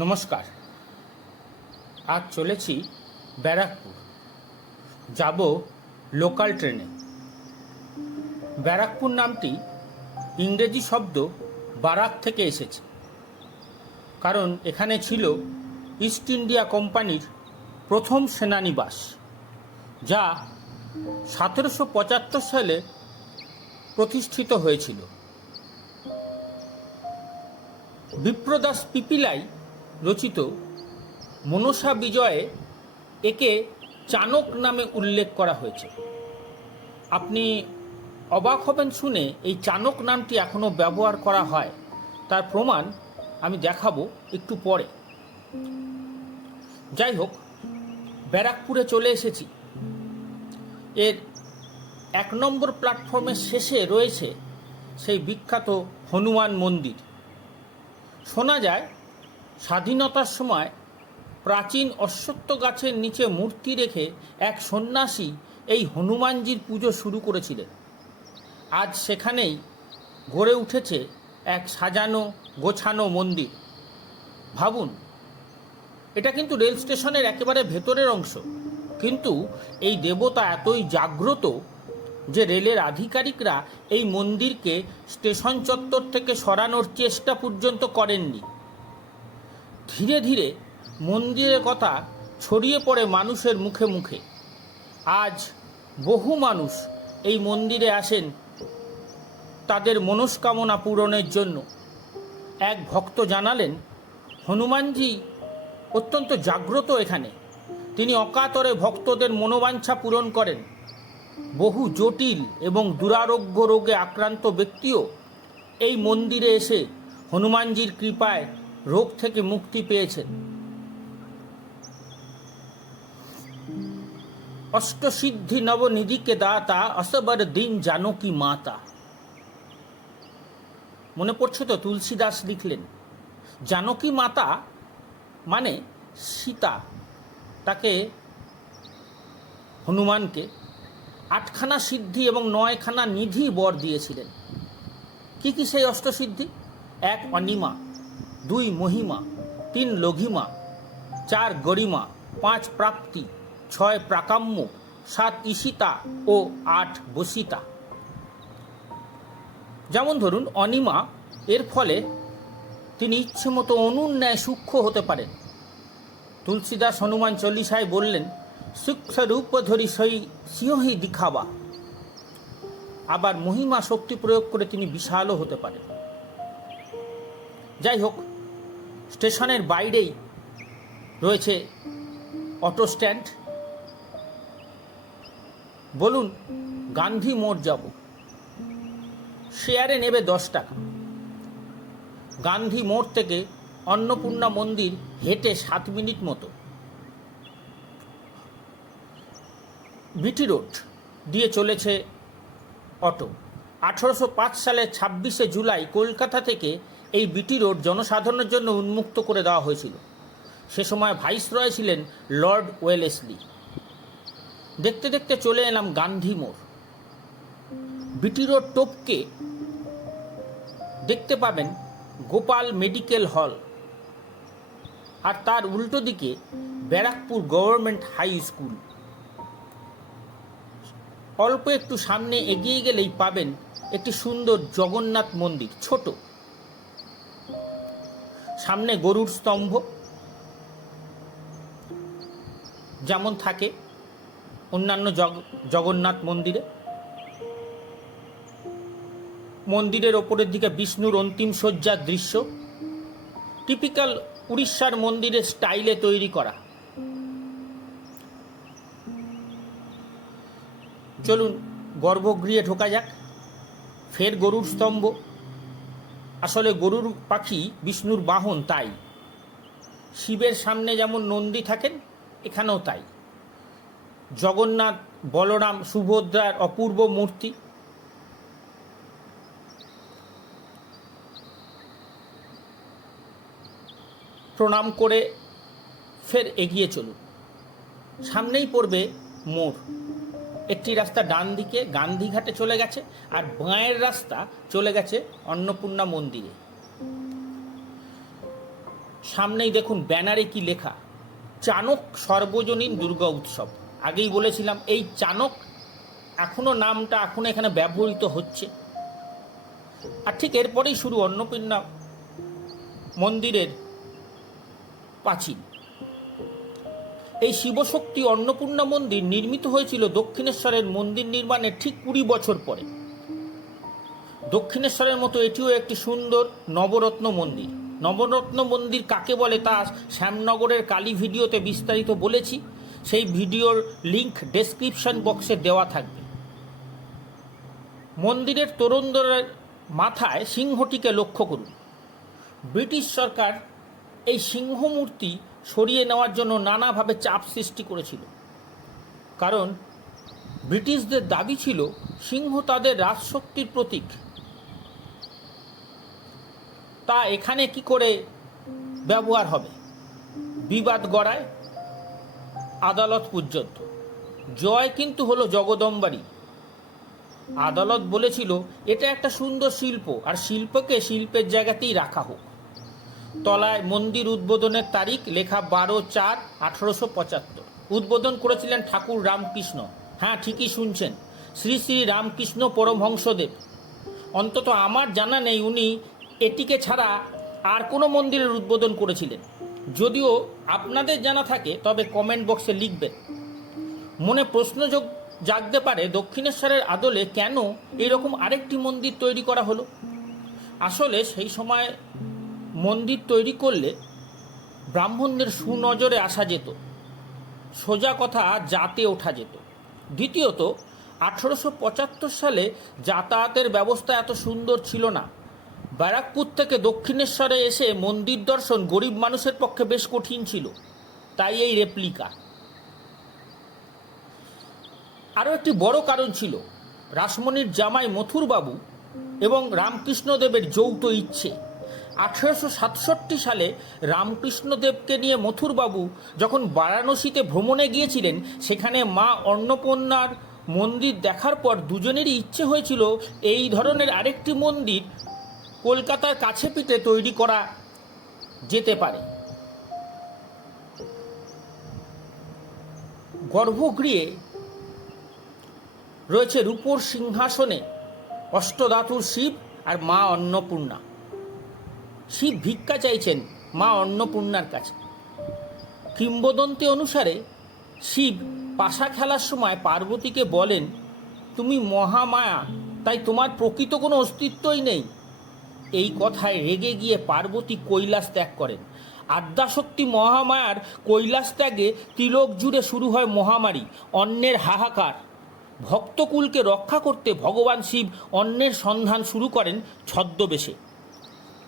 নমস্কার। আজ চলেছি ব্যারাকপুর, যাব লোকাল ট্রেনে। ব্যারাকপুর নামটি ইংরেজি শব্দ বারাক থেকে এসেছে, কারণ এখানে ছিল ইস্ট ইন্ডিয়া কোম্পানির প্রথম সেনানিবাস, যা 1775 সালে প্রতিষ্ঠিত হয়েছিল। বিপ্রদাস পিপিলাই রচিত মনসা বিজয়ে একে চাণক নামে উল্লেখ করা হয়েছে। আপনি অবাক হবেন শুনে এই চাণক নামটি এখনও ব্যবহার করা হয়, তার প্রমাণ আমি দেখাবো একটু পরে। যাই হোক, ব্যারাকপুরে চলে এসেছি। এর 1 নম্বর প্ল্যাটফর্মের শেষে রয়েছে সেই বিখ্যাত হনুমান মন্দির। শোনা যায় স্বাধীনতার সময় প্রাচীন অশ্বত্থ গাছের নিচে মূর্তি রেখে এক সন্ন্যাসী এই হনুমানজির পুজো শুরু করেছিলেন। আজ সেখানেই গড়ে উঠেছে এক সাজানো গোছানো মন্দির। ভাবুন, এটা কিন্তু রেল স্টেশনের একেবারে ভেতরের অংশ, কিন্তু এই দেবতা এতই জাগ্রত যে রেলের আধিকারিকরা এই মন্দিরকে স্টেশন চত্বর থেকে সরানোর চেষ্টা পর্যন্ত করেননি। ধীরে ধীরে মন্দিরের কথা ছড়িয়ে পড়ে মানুষের মুখে মুখে। আজ বহু মানুষ এই মন্দিরে আসেন তাদের মনস্কামনা পূরণের জন্য। এক ভক্ত জানালেন, হনুমানজি অত্যন্ত জাগ্রত এখানে। তিনি অকাতরে ভক্তদের মনোবাঞ্ছা পূরণ করেন। বহু জটিল এবং দুরারোগ্য রোগে আক্রান্ত ব্যক্তিও এই মন্দিরে এসে হনুমানজির কৃপায় রোগ থেকে মুক্তি পেয়েছেন। অষ্টসিদ্ধি নবনিধিকে দাতা আসবর দিন জানকী মাতা। মনে পড়ছে তো, তুলসীদাস লিখলেন, জানকী মাতা মানে সীতা। তাকে হনুমানকে 8খানা সিদ্ধি এবং 9খানা নিধি বর দিয়েছিলেন। কি কি সেই অষ্টসিদ্ধি? 1 অনিমা, 2 মহিমা, 3 লঘিমা, 4 গরিমা, 5 প্রাপ্তি, 6 প্রাকাম্য, 7 ঈশিতা ও 8 বসিতা। যেমন ধরুন, অনিমা, এর ফলে তিনি ইচ্ছে মতো অনুন্যায় সূক্ষ্ম হতে পারেন। তুলসীদাস হনুমান চল্লিশায় বললেন, সূক্ষ্ম রূপ ধরি সিংহী দিখাবা। আবার মহিমা শক্তি প্রয়োগ করে তিনি বিশালও হতে পারেন। যাই হোক, স্টেশনের বাইরেই রয়েছে অটো স্ট্যান্ড। বলুন, গান্ধী মোড় যাব, শেয়ারে নেবে 10 টাকা। গান্ধী মোড় থেকে অন্নপূর্ণা মন্দির হেঁটে 7 মিনিট মতো। বিটি রোড দিয়ে চলেছে অটো। 1805 সালের 26শে জুলাই কলকাতা থেকে এই বিটি রোড জনসাধারণের জন্য উন্মুক্ত করে দেওয়া হয়েছিল। সে সময় ভাইসরয় ছিলেন লর্ড ওয়েলেসলি। দেখতে দেখতে চলে এলাম গান্ধী মোড়। বিটি রোড টপকে দেখতে পাবেন গোপাল মেডিকেল হল, আর তার উল্টো দিকে ব্যারাকপুর গভর্নমেন্ট হাই স্কুল। অল্প একটু সামনে এগিয়ে গেলেই পাবেন একটি সুন্দর জগন্নাথ মন্দির, ছোট। সামনে গরুর স্তম্ভ, যেমন থাকে অন্যান্য জগন্নাথ মন্দিরে। মন্দিরের ওপরের দিকে বিষ্ণুর অন্তিম শয্যার দৃশ্য, টিপিক্যাল উড়িষ্যার মন্দিরের স্টাইলে তৈরি করা। চলুন গর্ভগৃহে ঢোকা যাক। ফের গরুর স্তম্ভ। আসলে গরুর পাখি বিষ্ণুর বাহন, তাই শিবের সামনে যেমন নন্দী থাকেন, এখানেও তাই। জগন্নাথ, বলরাম, সুভদ্রার অপূর্ব মূর্তি। প্রণাম করে ফের এগিয়ে চলুন। সামনেই পড়বে মোড়। একটি রাস্তা ডান দিকে গান্ধীঘাটে চলে গেছে, আর বাঁয়ের রাস্তা চলে গেছে অন্নপূর্ণা মন্দিরে। সামনেই দেখুন ব্যানারে কি লেখা, চাণক সর্বজনীন দুর্গা উৎসব। আগেই বলেছিলাম এই চাণক এখনও নামটা এখনও এখানে ব্যবহৃত হচ্ছে। আর ঠিক এরপরেই শুরু অন্নপূর্ণা মন্দিরের প্রাচীন। এই শিবশক্তি অন্নপূর্ণা মন্দির নির্মিত হয়েছিল দক্ষিণেশ্বরের মন্দির নির্মাণের ঠিক 20 বছর পরে। দক্ষিণেশ্বরের মতো এটিও একটি সুন্দর নবরত্ন মন্দির। নবরত্ন মন্দির কাকে বলে তা শ্যামনগরের কালী ভিডিওতে বিস্তারিত বলেছি, সেই ভিডিওর লিংক ডেসক্রিপশন বক্সে দেওয়া থাকবে। মন্দিরের তোরণদ্বারের মাথায় সিংহটিকে লক্ষ্য করুন। ব্রিটিশ সরকার এই সিংহ মূর্তি সরিয়ে নেওয়ার জন্য নানাভাবে চাপ সৃষ্টি করেছিল, কারণ ব্রিটিশদের দাবি ছিল সিংহ তাদের রাজশক্তির প্রতীক। তা এখানে কি করে ব্যবহার হবে? বিবাদ গড়ায় আদালত পর্যন্ত। জয় কিন্তু হলো জগদম্বারই। আদালত বলেছিল এটা একটা সুন্দর শিল্প, আর শিল্পকে শিল্পের জায়গাতেই রাখা হোক। তলায় মন্দির উদ্বোধনের তারিখ লেখা 12/4/1875। উদ্বোধন করেছিলেন ঠাকুর রামকৃষ্ণ। হ্যাঁ, ঠিকই শুনছেন, শ্রী শ্রী রামকৃষ্ণ পরমহংসদেব। অন্তত আমার জানা নেই উনি এটিকে ছাড়া আর কোনো মন্দিরের উদ্বোধন করেছিলেন। যদিও আপনাদের জানা থাকে তবে কমেন্ট বক্সে লিখবেন। মনে প্রশ্ন জাগতে পারে দক্ষিণেশ্বরের আদলে কেন এরকম আরেকটি মন্দির তৈরি করা হলো। আসলে সেই সময় মন্দির তৈরি করলে ব্রাহ্মণদের সুনজরে আসা যেত, সোজা কথা জাতে ওঠা যেত। দ্বিতীয়ত 1875 সালে যাতায়াতের ব্যবস্থা এত সুন্দর ছিল না। ব্যারাকপুর থেকে দক্ষিণেশ্বরে এসে মন্দির দর্শন গরিব মানুষের পক্ষে বেশ কঠিন ছিল, তাই এই রেপ্লিকা। আরও একটি বড় কারণ ছিল রাসমণির জামাই মথুরবাবু এবং রামকৃষ্ণদেবের যৌথ ইচ্ছে। 1867 সালে রামকৃষ্ণদেবকে নিয়ে মথুরবাবু যখন বারাণসীতে ভ্রমণে গিয়েছিলেন, সেখানে মা অন্নপূর্ণার মন্দির দেখার পর দুজনেরই ইচ্ছে হয়েছিল এই ধরনের আরেকটি মন্দির কলকাতার কাছে পিঠে তৈরি করা যেতে পারে। গর্ভগৃহে রয়েছে রূপোর সিংহাসনে অষ্টধাতুর শিব আর মা অন্নপূর্ণা। শিব ভিক্ষা চাইছেন মা অন্নপূর্ণার কাছে। কিংবদন্তি অনুসারে শিব পাশা খেলার সময় পার্বতীকে বলেন, তুমি মহামায়া, তাই তোমার প্রকৃত কোনো অস্তিত্বই নেই। এই কথায় রেগে গিয়ে পার্বতী কৈলাস ত্যাগ করেন। আদ্যাশক্তি মহামায়ার কৈলাস ত্যাগে তিলক জুড়ে শুরু হয় মহামারী, অন্যের হাহাকার। ভক্তকুলকে রক্ষা করতে ভগবান শিব অন্যের সন্ধান শুরু করেন ছদ্মবেশে।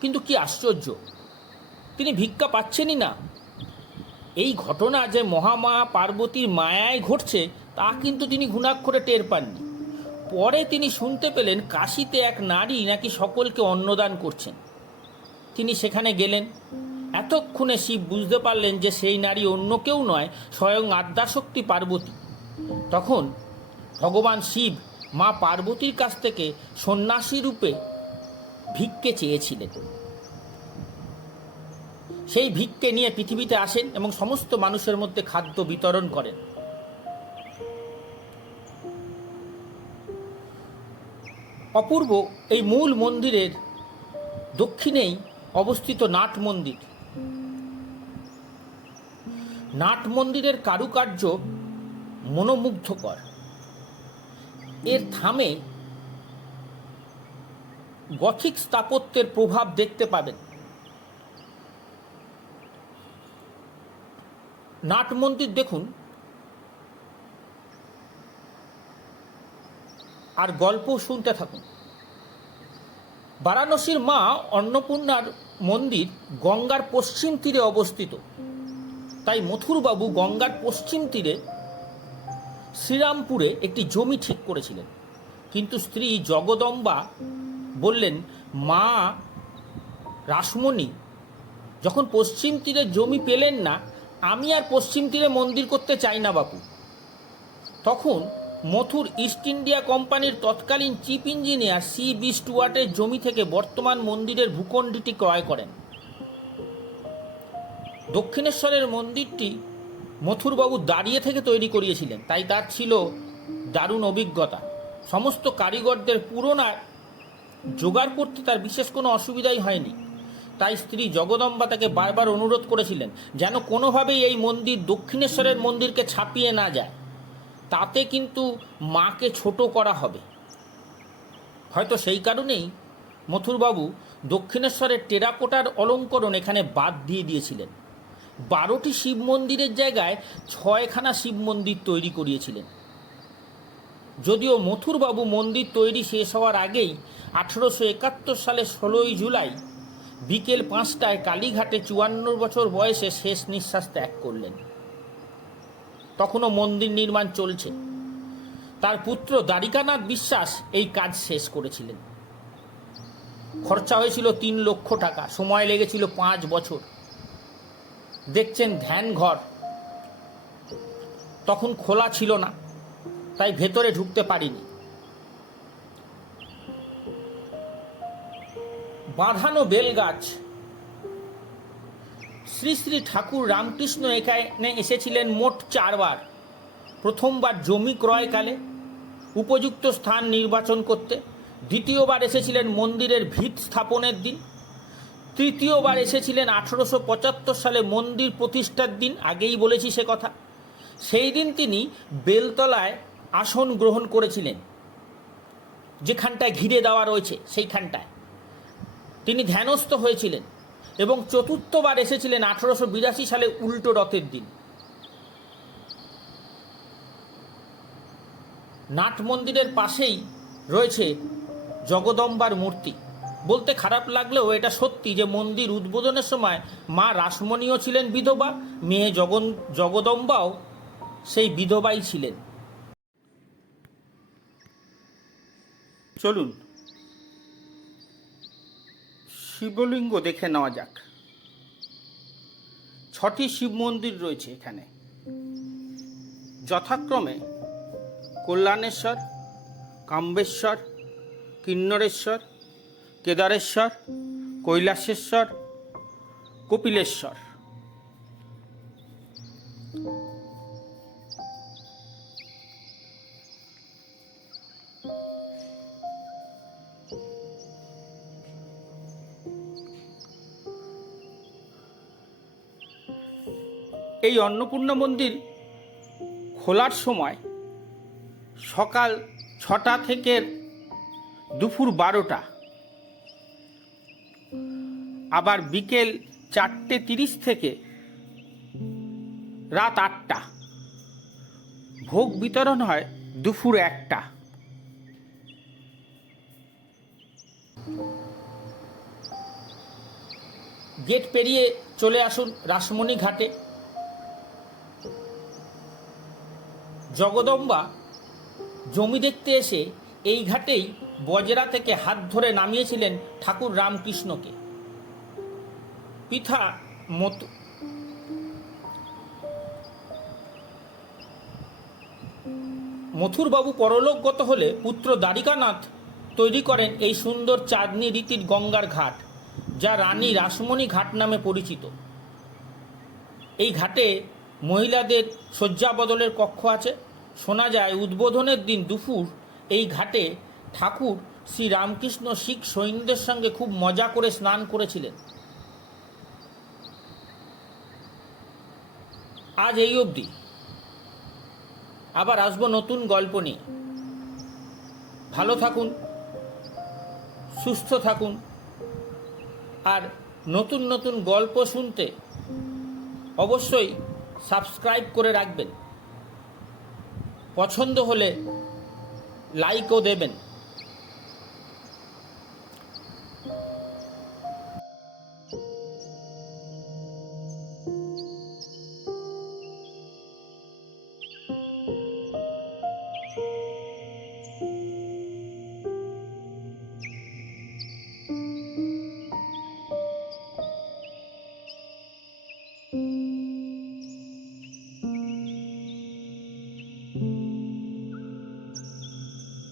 কিন্তু কি আশ্চর্য, তিনি ভিক্ষা পাচ্ছেনই না। এই ঘটনা যে মহামায়া পার্বতীর মায়ায় ঘটছে তা কিন্তু তিনি ঘুণাক্ষরে টের পাননি। পরে তিনি শুনতে পেলেন কাশীতে এক নারী নাকি সকলকে অন্নদান করছেন। তিনি সেখানে গেলেন। এতক্ষণে শিব বুঝতে পারলেন যে সেই নারী অন্য কেউ নয়, স্বয়ং আদ্যাশক্তি পার্বতী। তখন ভগবান শিব মা পার্বতীর কাছ থেকে সন্ন্যাসী রূপে ভিক্ষে চেয়েছিলেন। সেই ভিক্ষে নিয়ে পৃথিবীতে আসেন এবং সমস্ত মানুষের মধ্যে খাদ্য বিতরণ করেন। অপূর্ব এই মূল মন্দিরের দক্ষিণেই অবস্থিত নাট মন্দির। নাট মন্দিরের কারুকার্য মনোমুগ্ধকর। এর থামে গথিক স্থাপত্যের প্রভাব দেখতে পাবেন। নাট মন্দির দেখুন আর গল্প শুনতে থাকুন। বারাণসীর মা অন্নপূর্ণার মন্দির গঙ্গার পশ্চিম তীরে অবস্থিত, তাই মথুরবাবু গঙ্গার পশ্চিম তীরে শ্রীরামপুরে একটি জমি ঠিক করেছিলেন। কিন্তু স্ত্রী জগদম্বা বললেন, মা রাসমণি যখন পশ্চিম তীরে জমি পেলেন না, আমি আর পশ্চিম তীরে মন্দির করতে চাই না বাপু। তখন মথুর ইস্ট ইন্ডিয়া কোম্পানির তৎকালীন চিফ ইঞ্জিনিয়ার C.B. স্টুয়ার্টের জমি থেকে বর্তমান মন্দিরের ভূখণ্ডটি ক্রয় করেন। দক্ষিণেশ্বরের মন্দিরটি মথুরবাবু দাঁড়িয়ে থেকে তৈরি করিয়েছিলেন, তাই তার ছিল দারুণ অভিজ্ঞতা। সমস্ত কারিগরদের পুরোনা জোগাড় করতে তার বিশেষ কোনো অসুবিধাই হয়নি। তাই স্ত্রী জগদম্বা তাকে বারবার অনুরোধ করেছিলেন যেন কোনোভাবেই এই মন্দির দক্ষিণেশ্বরের মন্দিরকে ছাপিয়ে না যায়, তাতে কিন্তু মাকে ছোট করা হবে। হয়তো সেই কারণেই মথুরবাবু দক্ষিণেশ্বরের টেরাকোটার অলঙ্করণ এখানে বাদ দিয়ে দিয়েছিলেন। 12টি শিব মন্দিরের জায়গায় 6খানা শিব মন্দির তৈরি করিয়েছিলেন। যদিও মথুরবাবু মন্দির তৈরি শেষ হওয়ার আগেই 1871 সালে 16ই জুলাই বিকেল 5টায় কালীঘাটে 54 বছর বয়সে শেষ নিঃশ্বাস ত্যাগ করলেন। তখনও মন্দির নির্মাণ চলছে। তার পুত্র দ্বারিকানাথ বিশ্বাস এই কাজ শেষ করেছিলেন। খরচা হয়েছিল 3 লক্ষ টাকা, সময় লেগেছিল 5 বছর। দেখছেন ধ্যান ঘর তখন খোলা ছিল না, তাই ভেতরে ঢুকতে পারিনি। বাঁধানো বেলগাছ। শ্রী শ্রী ঠাকুর রামকৃষ্ণ এখানে এসেছিলেন মোট 4 বার। প্রথমবার জমি ক্রয়কালে উপযুক্ত স্থান নির্বাচন করতে, দ্বিতীয়বার এসেছিলেন মন্দিরের ভিত স্থাপনের দিন, তৃতীয়বার এসেছিলেন 1875 সালে মন্দির প্রতিষ্ঠার দিন, আগেই বলেছি সে কথা। সেই দিন তিনি বেলতলায় আসন গ্রহণ করেছিলেন, যেখানটায় ঘিরে দেওয়া রয়েছে সেইখানটায় তিনি ধ্যানস্থ হয়েছিলেন। এবং চতুর্থবার এসেছিলেন 1882 সালে উল্টো রথের দিন। নাট মন্দিরের পাশেই রয়েছে জগদম্বার মূর্তি। বলতে খারাপ লাগলেও এটা সত্যি যে মন্দির উদ্বোধনের সময় মা রাসমণিও ছিলেন বিধবা, মেয়ে জগদম্বাও সেই বিধবাই ছিলেন। চলুন শিবলিঙ্গ দেখে নেওয়া যাক। 6টি শিব মন্দির রয়েছে এখানে, যথাক্রমে কল্যাণেশ্বর, কাম্বেশ্বর, কিন্নরেশ্বর, কেদারেশ্বর, কৈলাসেশ্বর, কপিলেশ্বর। এই অন্নপূর্ণা মন্দির খোলার সময় সকাল 6টা থেকে দুপুর 12টা, আবার বিকেল 4:30 থেকে রাত 8টা। ভোগ বিতরণ হয় দুপুর 1টা। গেট পেরিয়ে চলে আসুন রাসমণি ঘাটে। জগদম্বা জমি দেখতে এসে এই ঘাটেই বজরা থেকে হাত ধরে নামিয়েছিলেন ঠাকুর রামকৃষ্ণকে। পিতা মথুরবাবু পরলোকগত হলে পুত্র দ্বারিকানাথ তৈরি করেন এই সুন্দর চাঁদনি রীতির গঙ্গার ঘাট, যা রানী রাসমণি ঘাট নামে পরিচিত। এই ঘাটে মহিলাদের শয্যা বদলের কক্ষ আছে। শোনা যায় উদ্বোধনের দিন দুপুর এই ঘাটে ঠাকুর শ্রী রামকৃষ্ণ শিখ সৈন্যদের সঙ্গে খুব মজা করে স্নান করেছিলেন। আজ এই অবধি, আবার আসবো নতুন গল্প নিয়ে। ভালো থাকুন, সুস্থ থাকুন, আর নতুন নতুন গল্প শুনতে অবশ্যই সাবস্ক্রাইব করে রাখবেন। পছন্দ হলে লাইকও দেবেন।